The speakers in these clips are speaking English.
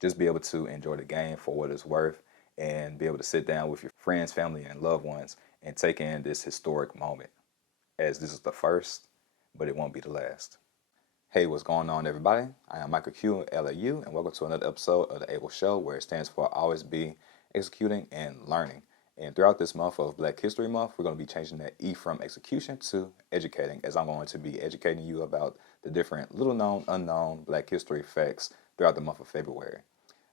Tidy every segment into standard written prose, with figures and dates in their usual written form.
just be able to enjoy the game for what it's worth and be able to sit down with your friends, family, and loved ones and take in this historic moment, as this is the first, but it won't be the last. Hey, what's going on, everybody? I am Michael Q, LAU, and welcome to another episode of the ABEL Show, where it stands for Always Be Executing and Learning. And throughout this month of Black History Month, we're going to be changing that E from execution to educating, as I'm going to be educating you about the different little known, unknown Black history facts throughout the month of February.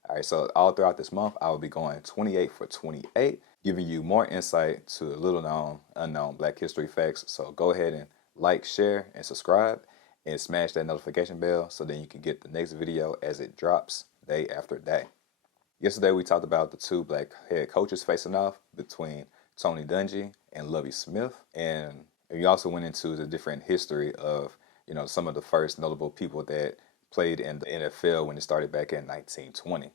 All right, so all throughout this month, I will be going 28 for 28, giving you more insight to little known, unknown Black history facts. So go ahead and like, share, and subscribe, and smash that notification bell so then you can get the next video as it drops day after day. Yesterday, we talked about the two Black head coaches facing off between Tony Dungy and Lovie Smith, and we also went into the different history of, some of the first notable people that played in the NFL when it started back in 1920.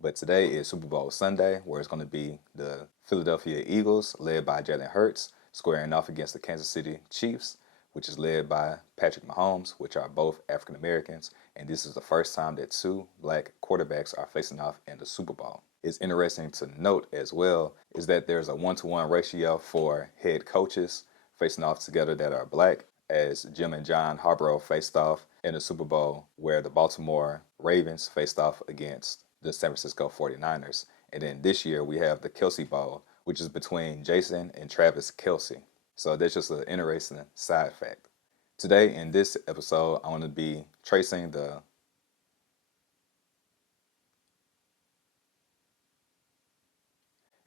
But today is Super Bowl Sunday, where it's going to be the Philadelphia Eagles, led by Jalen Hurts, squaring off against the Kansas City Chiefs, which is led by Patrick Mahomes, which are both African Americans. And this is the first time that two Black quarterbacks are facing off in the Super Bowl. It's interesting to note as well is that there's a 1-to-1 ratio for head coaches facing off together that are Black, as Jim and John Harbaugh faced off in the Super Bowl, where the Baltimore Ravens faced off against the San Francisco 49ers. And then this year we have the Kelsey Bowl, which is between Jason and Travis Kelsey. So that's just an interesting side fact. Today in this episode, I want to be tracing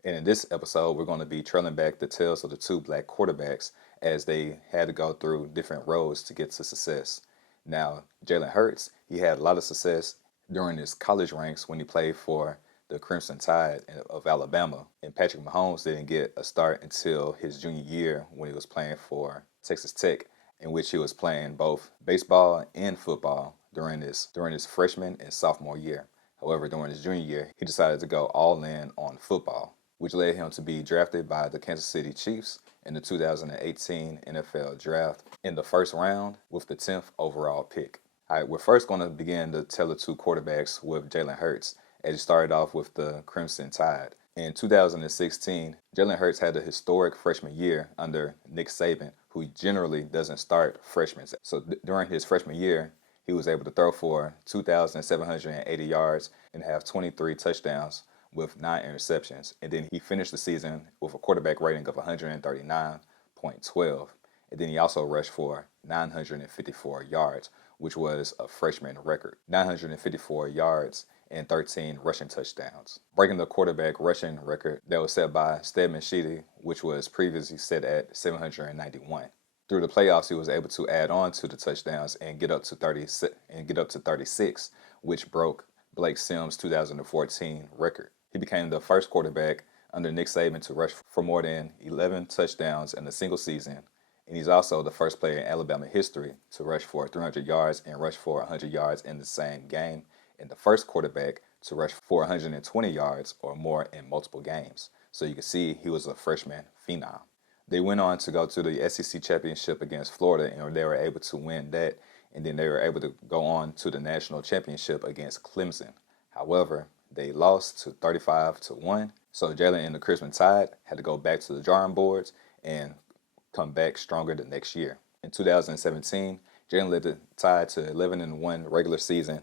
And in this episode, we're going to be trailing back the tales of the two Black quarterbacks as they had to go through different roads to get to success. Now, Jalen Hurts, he had a lot of success during his college ranks when he played for the Crimson Tide of Alabama. And Patrick Mahomes didn't get a start until his junior year when he was playing for Texas Tech, in which he was playing both baseball and football during his freshman and sophomore year. However, during his junior year, he decided to go all in on football, which led him to be drafted by the Kansas City Chiefs in the 2018 NFL Draft in the first round with the 10th overall pick. All right, we're first going to begin to tell the two quarterbacks with Jalen Hurts, as he started off with the Crimson Tide. In 2016, Jalen Hurts had a historic freshman year under Nick Saban, who generally doesn't start freshmen. So during his freshman year, he was able to throw for 2,780 yards and have 23 touchdowns with 9 interceptions. And then he finished the season with a quarterback rating of 139.12. And then he also rushed for 954 yards, which was a freshman record. 954 yards and 13 rushing touchdowns, breaking the quarterback rushing record that was set by Stedman Sheedy, which was previously set at 791. Through the playoffs, he was able to add on to the touchdowns and get up to 36, which broke Blake Sims' 2014 record. He became the first quarterback under Nick Saban to rush for more than 11 touchdowns in a single season, and he's also the first player in Alabama history to rush for 300 yards and rush for 100 yards in the same game, and the first quarterback to rush for 120 yards or more in multiple games. So you can see he was a freshman phenom. They went on to go to the SEC championship against Florida, and they were able to win that, and then they were able to go on to the national championship against Clemson. However, they lost to 35-1, so Jalen and the Crimson Tide had to go back to the drawing boards and come back stronger the next year. In 2017, Jalen led the Tide to 11-1 regular season,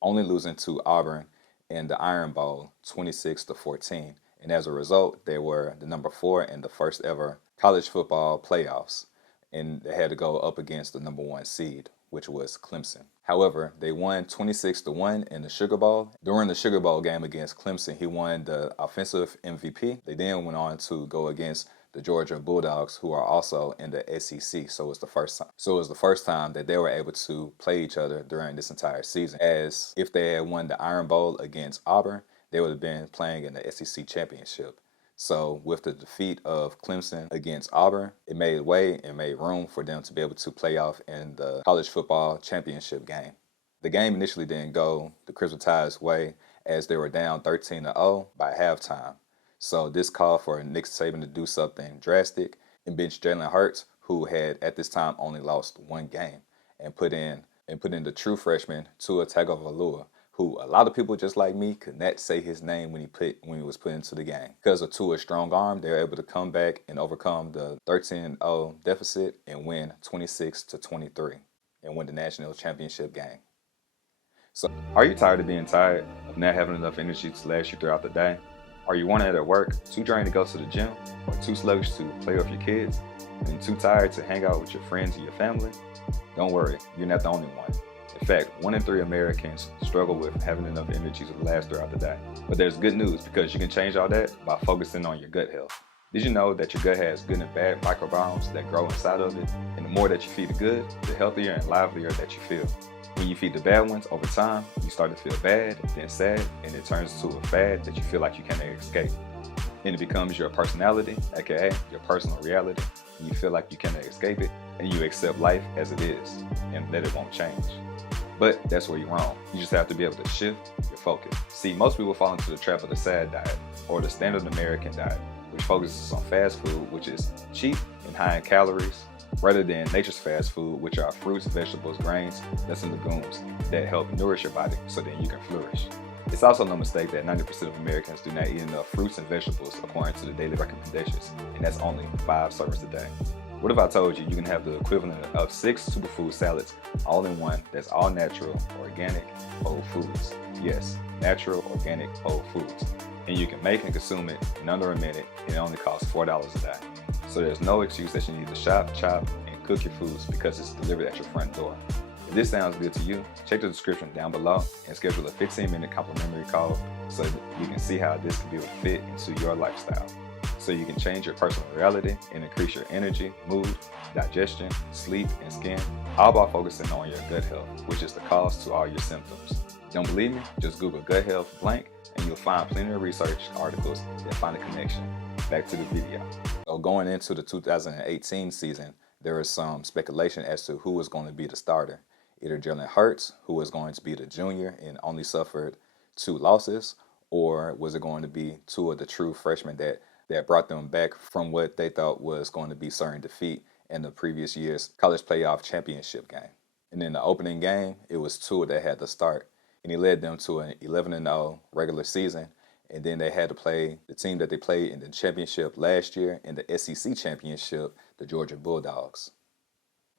only losing to Auburn in the Iron Bowl 26-14. And as a result, they were the number 4 in the first ever college football playoffs, and they had to go up against the number 1 seed, which was Clemson. However, they won 26-1 in the Sugar Bowl. During the Sugar Bowl game against Clemson, he won the offensive MVP. They then went on to go against the Georgia Bulldogs, who are also in the SEC. So it was the first time that they were able to play each other during this entire season. As if they had won the Iron Bowl against Auburn, they would have been playing in the SEC championship. So with the defeat of Clemson against Auburn, it made way and made room for them to be able to play off in the college football championship game. The game initially didn't go the Crimson Tide's way, as they were down 13-0 by halftime. So this called for Nick Saban to do something drastic and bench Jalen Hurts, who had at this time only lost one game, and put in the true freshman Tua Tagovailoa, who a lot of people just like me could not say his name when he was put into the game. Because of Tua's strong arm, they were able to come back and overcome the 13-0 deficit and win 26-23 and win the national championship game. So, are you tired of being tired, of not having enough energy to last you throughout the day? Are you worn out at work, too drained to go to the gym, or too sluggish to play with your kids, and too tired to hang out with your friends and your family? Don't worry, you're not the only one. In fact, 1 in 3 Americans struggle with having enough energy to last throughout the day. But there's good news, because you can change all that by focusing on your gut health. Did you know that your gut has good and bad microbiomes that grow inside of it? And the more that you feed the good, the healthier and livelier that you feel. When you feed the bad ones over time, you start to feel bad, then sad, and it turns to a fad that you feel like you can't escape. And it becomes your personality, aka your personal reality, and you feel like you cannot escape it, and you accept life as it is, and that it won't change. But that's where you're wrong. You just have to be able to shift your focus. See, most people fall into the trap of the SAD diet, or the standard American diet, which focuses on fast food, which is cheap and high in calories, rather than nature's fast food, which are fruits, vegetables, grains, nuts, and legumes that help nourish your body so that you can flourish. It's also no mistake that 90% of Americans do not eat enough fruits and vegetables according to the daily recommendations, and that's only 5 servings a day. What if I told you you can have the equivalent of 6 superfood salads all in one that's all natural, organic, whole foods? Yes, natural, organic, whole foods. And you can make and consume it in under a minute, and it only costs $4 a day. So there's no excuse that you need to shop, chop, and cook your foods because it's delivered at your front door. If this sounds good to you, check the description down below and schedule a 15-minute complimentary call so you can see how this can be a fit into your lifestyle. So you can change your personal reality and increase your energy, mood, digestion, sleep, and skin, all by focusing on your gut health, which is the cause to all your symptoms. Don't believe me? Just Google gut health blank and you'll find plenty of research articles that find a connection. Back to the video. So going into the 2018 season, there was some speculation as to who was going to be the starter. Either Jalen Hurts, who was going to be the junior and only suffered 2 losses, or was it going to be Tua, the true freshman that brought them back from what they thought was going to be certain defeat in the previous year's college playoff championship game. And in the opening game, it was Tua that had to start, and he led them to an 11-0 regular season. And then they had to play the team that they played in the championship last year in the SEC championship, the Georgia Bulldogs.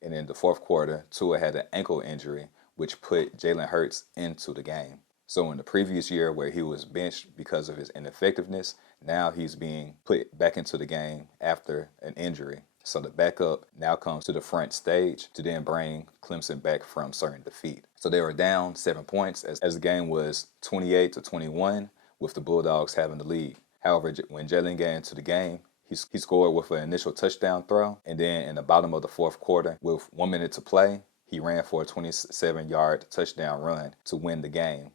And in the fourth quarter, Tua had an ankle injury, which put Jalen Hurts into the game. So in the previous year where he was benched because of his ineffectiveness, now he's being put back into the game after an injury. So the backup now comes to the front stage to then bring Clemson back from certain defeat. So they were down 7 points as the game was 28-21. With the Bulldogs having the lead. However, when Jalen got into the game, he scored with an initial touchdown throw, and then in the bottom of the fourth quarter, with 1 minute to play, he ran for a 27-yard touchdown run to win the game,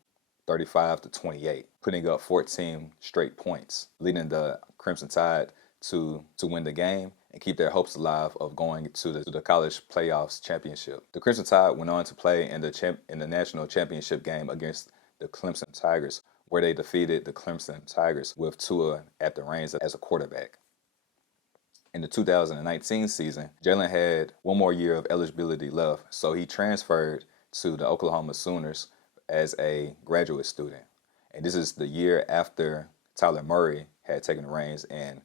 35-28, putting up 14 straight points, leading the Crimson Tide to win the game and keep their hopes alive of going to the college playoffs championship. The Crimson Tide went on to play in the national championship game against the Clemson Tigers, where they defeated the Clemson Tigers with Tua at the reins as a quarterback. In the 2019 season, Jalen had 1 more year of eligibility left, so he transferred to the Oklahoma Sooners as a graduate student. And this is the year after Tyler Murray had taken the reins, and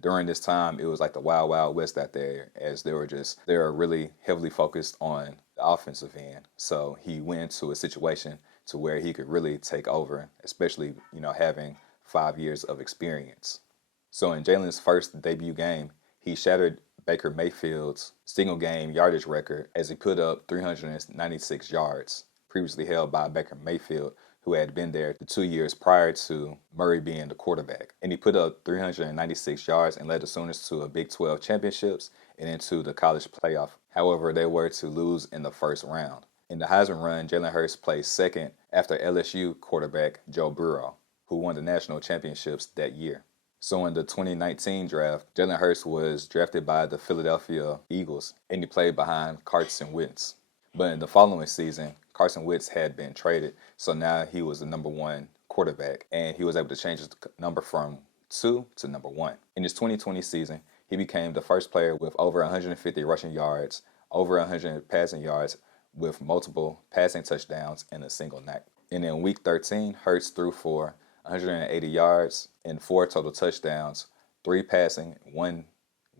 during this time, it was like the wild, wild west out there, as they were really heavily focused on the offensive end. So he went into a situation to where he could really take over, especially, having 5 years of experience. So in Jalen's first debut game, he shattered Baker Mayfield's single game yardage record as he put up 396 yards, previously held by Baker Mayfield, who had been there the 2 years prior to Murray being the quarterback. And he put up 396 yards and led the Sooners to a Big 12 championships and into the college playoff. However, they were to lose in the first round. In the Heisman run, Jalen Hurts placed second after LSU quarterback Joe Burrow, who won the national championships that year. So in the 2019 draft, Jalen Hurts was drafted by the Philadelphia Eagles, and he played behind Carson Wentz. But in the following season, Carson Wentz had been traded, so now he was the number 1 quarterback, and he was able to change his number from 2 to number 1. In his 2020 season, he became the first player with over 150 rushing yards, over 100 passing yards, with multiple passing touchdowns in a single night. And in Week 13, Hurts threw for 180 yards and 4 total touchdowns, 3 passing, one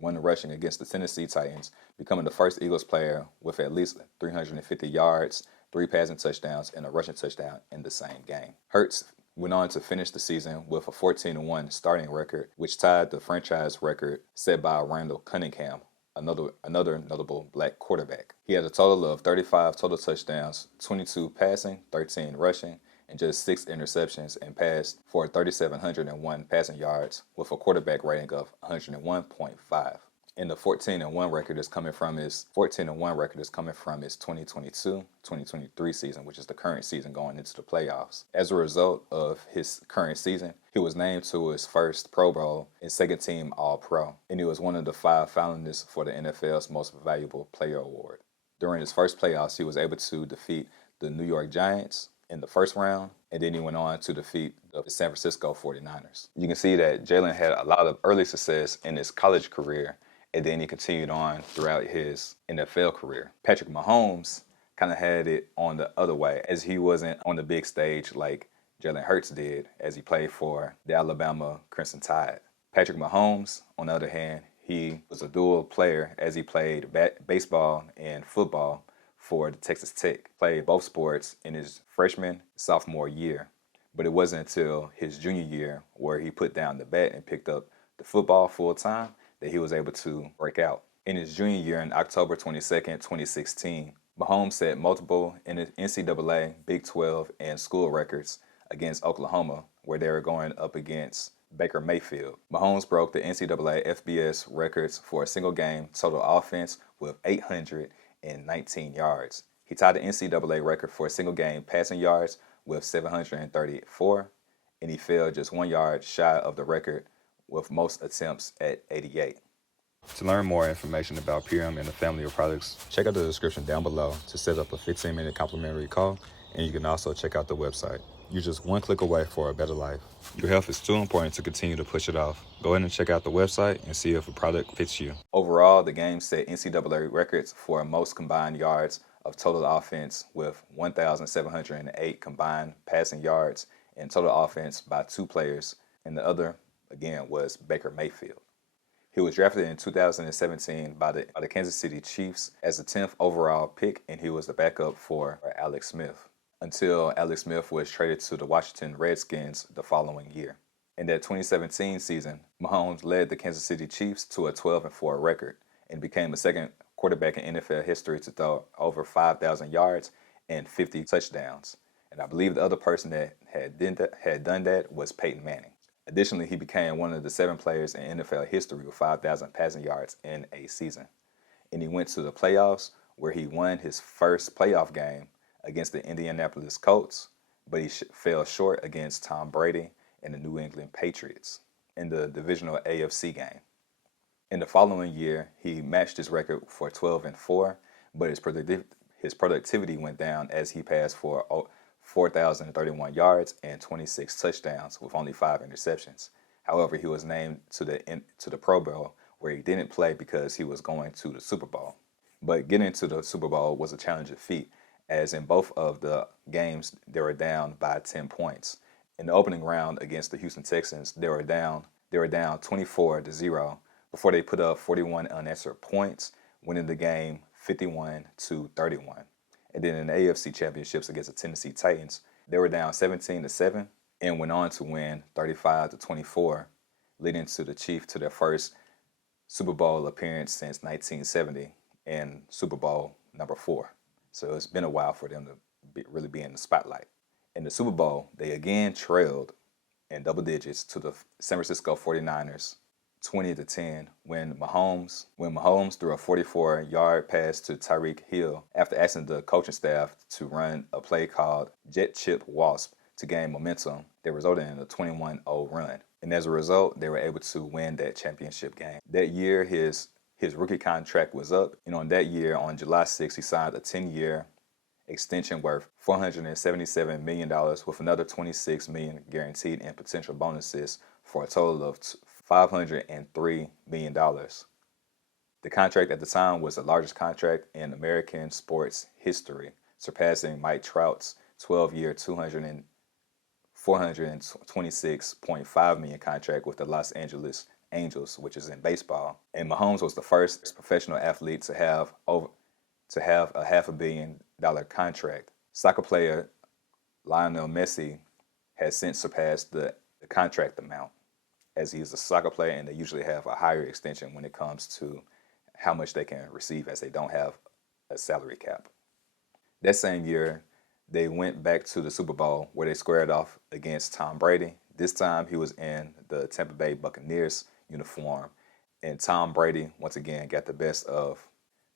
rushing against the Tennessee Titans, becoming the first Eagles player with at least 350 yards, 3 passing touchdowns, and a rushing touchdown in the same game. Hurts went on to finish the season with a 14-1 starting record, which tied the franchise record set by Randall Cunningham, another notable black quarterback. He had a total of 35 total touchdowns, 22 passing, 13 rushing, and just 6 interceptions, and passed for 3,701 passing yards with a quarterback rating of 101.5. And the 14-1 record is coming from his 2022-2023 season, which is the current season going into the playoffs. As a result of his current season, he was named to his first Pro Bowl and second team All-Pro, and he was one of the 5 finalists for the NFL's Most Valuable Player Award. During his first playoffs, he was able to defeat the New York Giants in the first round, and then he went on to defeat the San Francisco 49ers. You can see that Jalen had a lot of early success in his college career, and then he continued on throughout his NFL career. Patrick Mahomes kind of had it on the other way, as he wasn't on the big stage like Jalen Hurts did as he played for the Alabama Crimson Tide. Patrick Mahomes, on the other hand, he was a dual player as he played baseball and football for the Texas Tech. Played both sports in his freshman, sophomore year, but it wasn't until his junior year where he put down the bat and picked up the football full time that he was able to break out. In his junior year, on October 22nd, 2016, Mahomes set multiple NCAA, Big 12, and school records against Oklahoma, where they were going up against Baker Mayfield. Mahomes broke the NCAA FBS records for a single game total offense with 819 yards. He tied the NCAA record for a single game passing yards with 734, and he fell just 1 yard shy of the record with most attempts at 88. To learn more information about Purium and the family of products, check out the description down below to set up a 15-minute complimentary call, and you can also check out the website. You're just one click away for a better life. Your health is too important to continue to push it off. Go ahead and check out the website and see if a product fits you. Overall, the game set NCAA records for most combined yards of total offense with 1,708 combined passing yards and total offense by 2 players, and the other, again, was Baker Mayfield. He was drafted in 2017 by the Kansas City Chiefs as the 10th overall pick, and he was the backup for Alex Smith, until Alex Smith was traded to the Washington Redskins the following year. In that 2017 season, Mahomes led the Kansas City Chiefs to a 12-4 record and became the second quarterback in NFL history to throw over 5,000 yards and 50 touchdowns. And I believe the other person that had done that was Peyton Manning. Additionally, he became one of the 7 players in NFL history with 5,000 passing yards in a season. And he went to the playoffs, where he won his first playoff game against the Indianapolis Colts, but he fell short against Tom Brady and the New England Patriots in the divisional AFC game. In the following year, he matched his record for 12-4, but his productivity went down as he passed for 4,031 yards and 26 touchdowns with only 5 interceptions. However, he was named to the Pro Bowl, where he didn't play because he was going to the Super Bowl. But getting to the Super Bowl was a challenging feat, as in both of the games they were down by 10 points. In the opening round against the Houston Texans, they were down 24-0 before they put up 41 unanswered points, winning the game 51-31. And then in the AFC Championships against the Tennessee Titans, they were down 17-7 and went on to win 35-24, leading to the Chiefs to their first Super Bowl appearance since 1970 and Super Bowl number 4. So it's been a while for them to really be in the spotlight. In the Super Bowl, they again trailed in double digits to the San Francisco 49ers, 20-10, when Mahomes threw a 44-yard pass to Tyreek Hill after asking the coaching staff to run a play called Jet Chip Wasp to gain momentum that resulted in a 21-0 run. And as a result, they were able to win that championship game. That year, his rookie contract was up, and on that year, on July 6th, he signed a 10-year extension worth $477 million with another $26 million guaranteed in potential bonuses for a total of $503 million. The contract at the time was the largest contract in American sports history, surpassing Mike Trout's 12-year, 426.5 million contract with the Los Angeles Angels, which is in baseball. And Mahomes was the first professional athlete to have a $500 million contract. Soccer player Lionel Messi has since surpassed the contract amount, as he is a soccer player and they usually have a higher extension when it comes to how much they can receive, as they don't have a salary cap. That same year, they went back to the Super Bowl where they squared off against Tom Brady. This time he was in the Tampa Bay Buccaneers uniform, and Tom Brady once again got the best of.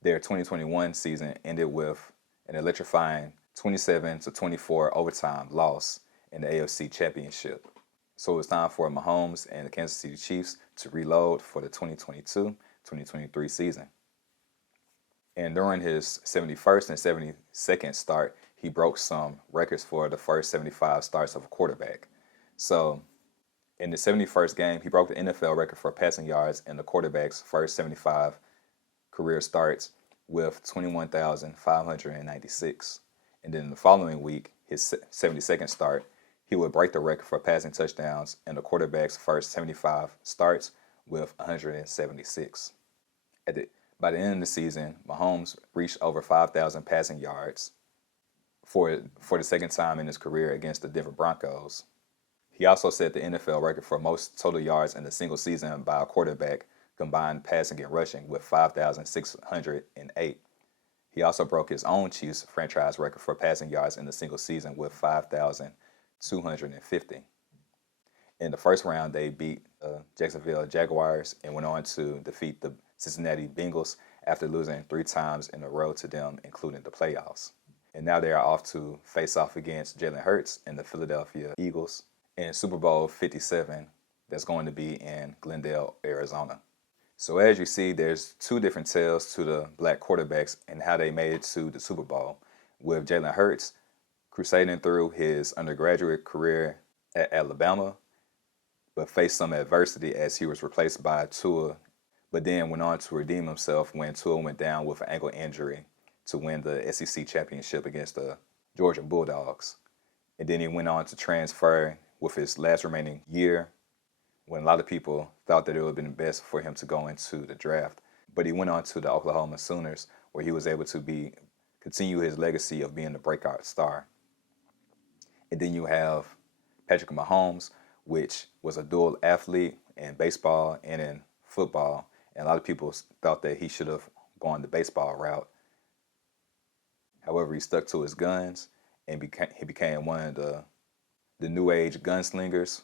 Their 2021 season ended with an electrifying 27-24 overtime loss in the AFC Championship. So it was time for Mahomes and the Kansas City Chiefs to reload for the 2022-2023 season. And during his 71st and 72nd start, he broke some records for the first 75 starts of a quarterback. So in the 71st game, he broke the NFL record for passing yards in the quarterback's first 75 career starts with 21,596. And then the following week, his 72nd start, he would break the record for passing touchdowns in the quarterback's first 75 starts with 176. By the end of the season, Mahomes reached over 5,000 passing yards for the second time in his career against the Denver Broncos. He also set the NFL record for most total yards in a single season by a quarterback, combined passing and rushing, with 5,608. He also broke his own Chiefs franchise record for passing yards in a single season with 5,250. In the first round, they beat Jacksonville Jaguars and went on to defeat the Cincinnati Bengals after losing 3 times in a row to them, including the playoffs. And now they are off to face off against Jalen Hurts and the Philadelphia Eagles in Super Bowl 57 that's going to be in Glendale, Arizona. So as you see, there's 2 different tales to the black quarterbacks and how they made it to the Super Bowl, with Jalen Hurts crusading through his undergraduate career at Alabama, but faced some adversity as he was replaced by Tua, but then went on to redeem himself when Tua went down with an ankle injury to win the SEC championship against the Georgia Bulldogs. And then he went on to transfer with his last remaining year, when a lot of people thought that it would have been best for him to go into the draft. But he went on to the Oklahoma Sooners, where he was able to continue his legacy of being the breakout star. And then you have Patrick Mahomes, which was a dual athlete in baseball and in football. And a lot of people thought that he should have gone the baseball route. However, he stuck to his guns and he became one of the new age gunslingers.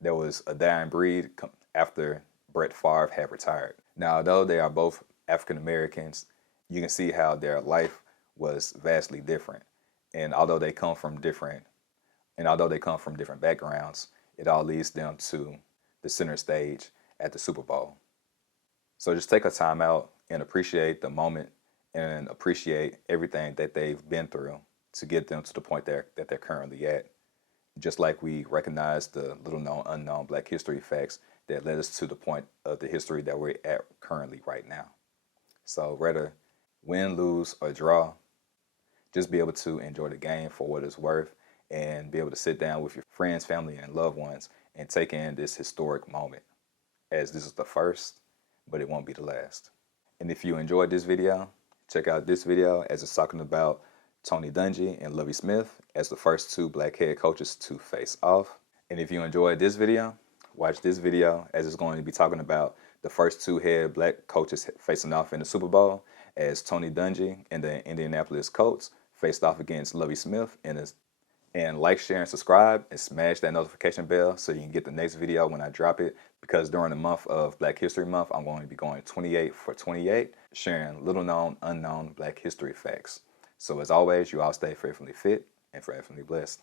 There was a dying breed after Brett Favre had retired. Now, although they are both African Americans, you can see how their life was vastly different. And although they come from different backgrounds, it all leads them to the center stage at the Super Bowl. So just take a time out and appreciate the moment and appreciate everything that they've been through to get them to the point that they're currently at. Just like we recognize the little known, unknown Black history facts that led us to the point of the history that we're at currently right now. So whether win, lose, or draw, just be able to enjoy the game for what it's worth and be able to sit down with your friends, family, and loved ones and take in this historic moment, as this is the first, but it won't be the last. And if you enjoyed this video, check out this video, as it's talking about Tony Dungy and Lovie Smith as the first 2 black head coaches to face off. And if you enjoyed this video, watch this video, as it's going to be talking about the first 2 head black coaches facing off in the Super Bowl, as Tony Dungy and the Indianapolis Colts faced off against Lovie Smith. And like, share, and subscribe, and smash that notification bell so you can get the next video when I drop it, because during the month of Black History Month, I'm going to be going 28 for 28, sharing little known, unknown Black history facts. So as always, you all stay fearfully fit and foreverly blessed.